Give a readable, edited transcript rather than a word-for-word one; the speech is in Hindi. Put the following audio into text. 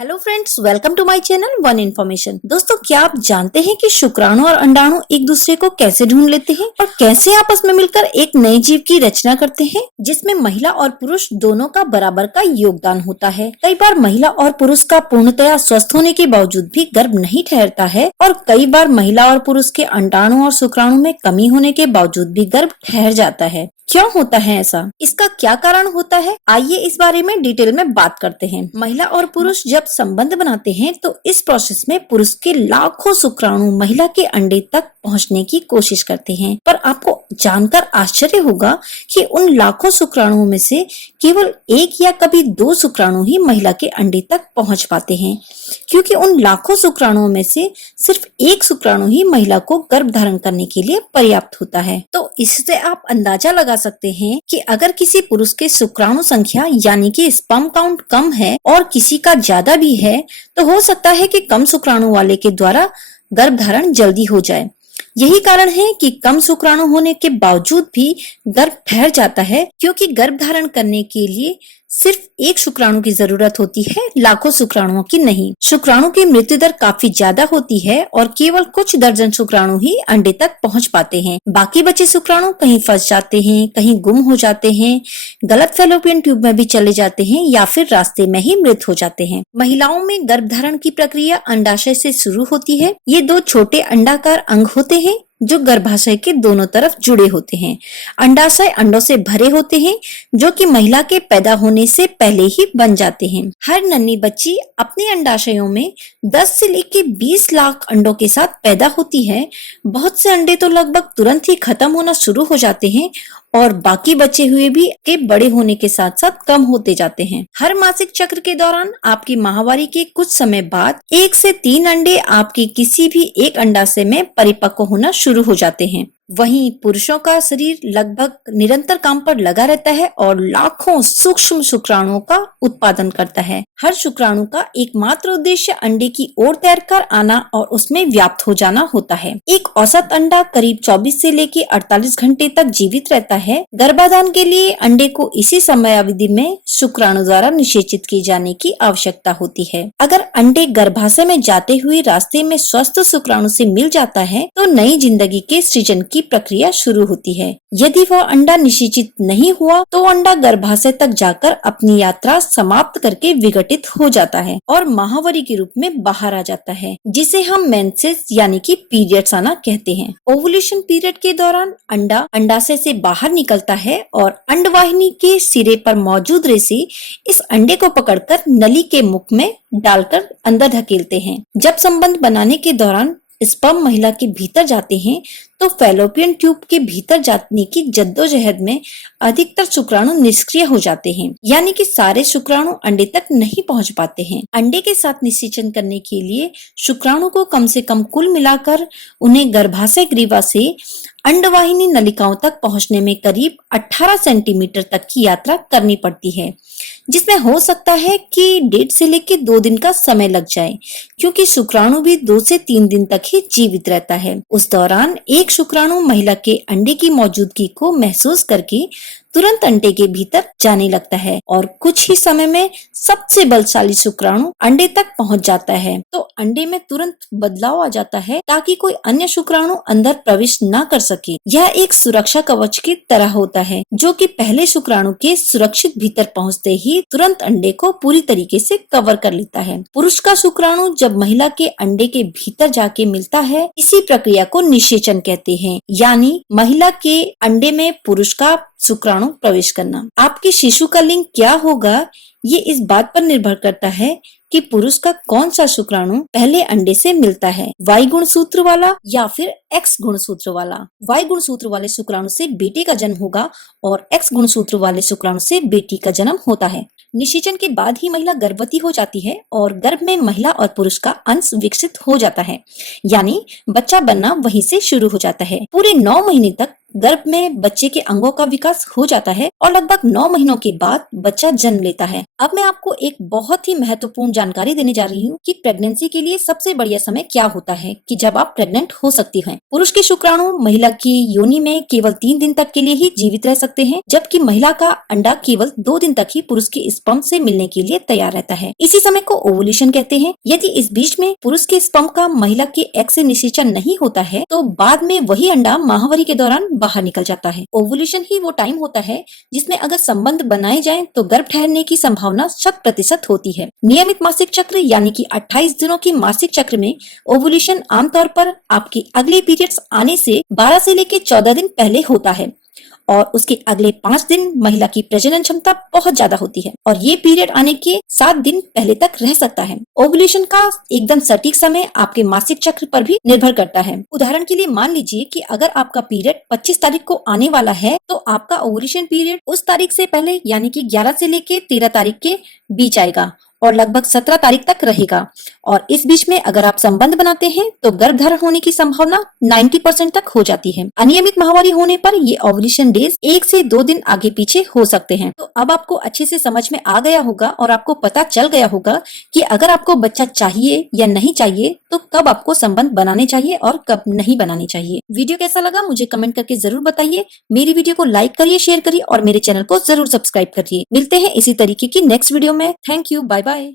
Hello friends, welcome to my channel one information. दोस्तों, क्या आप जानते हैं कि शुक्राणु और अंडाणु एक दूसरे को कैसे ढूंढ लेते हैं और कैसे आपस में मिलकर एक नए जीव की रचना करते हैं, जिसमें महिला और पुरुष दोनों का बराबर का योगदान होता है। कई बार महिला और पुरुष का पूर्णतया स्वस्थ होने के बावजूद भी गर्भ नहीं ठहरता है और कई बार महिला और पुरुष के अंडाणु और शुक्राणु में कमी होने के बावजूद भी गर्भ ठहर जाता है। क्यों होता है ऐसा? इसका क्या कारण होता है? आइए इस बारे में डिटेल में बात करते हैं। महिला और पुरुष जब संबंध बनाते हैं तो इस प्रोसेस में पुरुष के लाखों शुक्राणु महिला के अंडे तक पहुंचने की कोशिश करते हैं, पर आपको जानकर आश्चर्य होगा कि उन लाखों शुक्राणुओं में से केवल एक या कभी दो शुक्राणु ही महिला के अंडे तक पहुंच पाते हैं, क्योंकि उन लाखों शुक्राणुओं में से सिर्फ एक शुक्राणु ही महिला को गर्भ धारण करने के लिए पर्याप्त होता है। तो इससे आप अंदाजा लगा सकते हैं कि अगर किसी पुरुष के शुक्राणु संख्या यानी कि स्पर्म काउंट कम है और किसी का ज्यादा भी है, तो हो सकता है कि कम शुक्राणु वाले के द्वारा गर्भ धारण जल्दी हो जाए। यही कारण है कि कम शुक्राणु होने के बावजूद भी गर्भ ठहर जाता है, क्योंकि गर्भ धारण करने के लिए सिर्फ एक शुक्राणु की जरूरत होती है, लाखों शुक्राणुओं की नहीं। शुक्राणु की मृत्यु दर काफी ज्यादा होती है और केवल कुछ दर्जन शुक्राणु ही अंडे तक पहुंच पाते हैं। बाकी बचे शुक्राणु कहीं फंस जाते हैं, कहीं गुम हो जाते हैं, गलत फैलोपियन ट्यूब में भी चले जाते हैं या फिर रास्ते में ही मृत हो जाते हैं। महिलाओं में गर्भ धारण की प्रक्रिया अंडाशय से शुरू होती है। ये दो छोटे अंडाकार अंग होते हैं जो गर्भाशय के दोनों तरफ जुड़े होते हैं। अंडाशय अंडों से भरे होते हैं जो कि महिला के पैदा होने से पहले ही बन जाते हैं। हर नन्ही बच्ची अपने अंडाशयों में 10 से लेकर 20 लाख अंडों के साथ पैदा होती है। बहुत से अंडे तो लगभग तुरंत ही खत्म होना शुरू हो जाते हैं और बाकी बचे हुए भी के बड़े होने के साथ साथ कम होते जाते हैं। हर मासिक चक्र के दौरान आपकी माहवारी के कुछ समय बाद 1 से 3 अंडे आपकी किसी भी एक अंडाशय में परिपक्व होना शुरू हो जाते हैं। वहीं पुरुषों का शरीर लगभग निरंतर काम पर लगा रहता है और लाखों सूक्ष्म शुक्राणुओं का उत्पादन करता है। हर शुक्राणु का एकमात्र उद्देश्य अंडे की ओर तैरकर आना और उसमें व्याप्त हो जाना होता है। एक औसत अंडा करीब 24 से लेकर 48 घंटे तक जीवित रहता है। गर्भाधान के लिए अंडे को इसी समयावधि में शुक्राणु द्वारा निषेचित किए जाने की आवश्यकता होती है। अगर अंडे गर्भाशय में जाते हुए रास्ते में स्वस्थ शुक्राणु से मिल जाता है तो नई जिंदगी के सृजन की प्रक्रिया शुरू होती है। यदि वह अंडा निषेचित नहीं हुआ तो अंडा गर्भाशय तक जाकर अपनी यात्रा समाप्त करके विघटित हो जाता है और माहवारी के रूप में बाहर आ जाता है, जिसे हम मेंसेस यानी कि पीरियड्स आना कहते हैं। ओवुलेशन पीरियड के दौरान अंडा अंडाशय से बाहर निकलता है और अंडवाहिनी के सिरे पर मौजूद रेशे इस अंडे को पकड़कर नली के मुख में डालकर अंदर धकेलते हैं। जब संबंध बनाने के दौरान स्पर्म महिला के भीतर जाते हैं तो फैलोपियन ट्यूब के भीतर जाने की जद्दोजहद में अधिकतर शुक्राणु निष्क्रिय हो जाते हैं, यानी कि सारे शुक्राणु अंडे तक नहीं पहुंच पाते हैं। अंडे के साथ निषेचन करने के लिए शुक्राणु को कम से कम कुल मिलाकर उन्हें गर्भाशय ग्रीवा से अंडवाहिनी नलिकाओं तक पहुंचने में करीब 18 सेंटीमीटर तक की यात्रा करनी पड़ती है, जिसमें हो सकता है कि 1.5 से लेकर 2 दिन का समय लग जाए, क्योंकि शुक्राणु भी 2 से 3 दिन तक ही जीवित रहता है। उस दौरान एक शुक्राणु महिला के अंडे की मौजूदगी को महसूस करके तुरंत अंडे के भीतर जाने लगता है और कुछ ही समय में सबसे बलशाली शुक्राणु अंडे तक पहुंच जाता है। तो अंडे में तुरंत बदलाव आ जाता है ताकि कोई अन्य शुक्राणु अंदर प्रवेश न कर सके। यह एक सुरक्षा कवच की तरह होता है जो कि पहले शुक्राणु के सुरक्षित भीतर पहुंचते ही तुरंत अंडे को पूरी तरीके से कवर कर लेता है। पुरुष का शुक्राणु जब महिला के अंडे के भीतर जाके मिलता है, इसी प्रक्रिया को निषेचन कहते हैं, यानी महिला के अंडे में पुरुष का शुक्राणु प्रवेश करना। आपके शिशु का लिंग क्या होगा, ये इस बात पर निर्भर करता है कि पुरुष का कौन सा शुक्राणु पहले अंडे से मिलता है, वाई गुणसूत्र वाला या फिर एक्स गुणसूत्र वाला। वाई गुणसूत्र वाले शुक्राणु से बेटे का जन्म होगा और एक्स गुणसूत्र वाले शुक्राणु से बेटी का जन्म होता है। निषेचन के बाद ही महिला गर्भवती हो जाती है और गर्भ में महिला और पुरुष का अंश विकसित हो जाता है, यानी बच्चा बनना वहीं से शुरू हो जाता है। पूरे 9 महीने तक गर्भ में बच्चे के अंगों का विकास हो जाता है और लगभग 9 महीनों के बाद बच्चा जन्म लेता है। अब मैं आपको एक बहुत ही महत्वपूर्ण जानकारी देने जा रही हूँ कि प्रेगनेंसी के लिए सबसे बढ़िया समय क्या होता है कि जब आप प्रेग्नेंट हो सकती हैं। पुरुष के शुक्राणु महिला की योनि में केवल 3 दिन तक के लिए ही जीवित रह सकते हैं, जबकि महिला का अंडा केवल 2 दिन तक ही पुरुष के स्पर्म से मिलने के लिए तैयार रहता है। इसी समय को ओवुलेशन कहते हैं। यदि इस बीच में पुरुष के स्पर्म का महिला के एग से निषेचन नहीं होता है तो बाद में वही अंडा माहवारी के दौरान बाहर निकल जाता है। ओवुलेशन ही वो टाइम होता है जिसमें अगर संबंध बनाए जाएं तो गर्भ ठहरने की संभावना 100% होती है। नियमित मासिक चक्र यानी कि 28 दिनों की मासिक चक्र में ओवुलेशन आमतौर पर आपके अगले पीरियड्स आने से 12 से लेकर 14 दिन पहले होता है और उसके अगले 5 दिन महिला की प्रजनन क्षमता बहुत ज्यादा होती है और ये पीरियड आने के 7 दिन पहले तक रह सकता है। ओवुलेशन का एकदम सटीक समय आपके मासिक चक्र पर भी निर्भर करता है। उदाहरण के लिए मान लीजिए कि अगर आपका पीरियड 25 तारीख को आने वाला है तो आपका ओवुलेशन पीरियड उस तारीख से पहले यानी कि 11 से लेके 13 तारीख के बीच आएगा और लगभग 17 तारीख तक रहेगा और इस बीच में अगर आप संबंध बनाते हैं तो गर्भधारण होने की संभावना 90% तक हो जाती है। अनियमित माहवारी होने पर ये ओवुलेशन डेज 1 से 2 दिन आगे पीछे हो सकते हैं। तो अब आपको अच्छे से समझ में आ गया होगा और आपको पता चल गया होगा कि अगर आपको बच्चा चाहिए या नहीं चाहिए तो कब आपको संबंध बनाने चाहिए और कब नहीं बनाने चाहिए। वीडियो कैसा लगा मुझे कमेंट करके जरूर बताइए। मेरी वीडियो को लाइक करिए, शेयर करिए और मेरे चैनल को जरूर सब्सक्राइब करिए। मिलते हैं इसी तरीके की नेक्स्ट वीडियो में। Thank you, bye bye.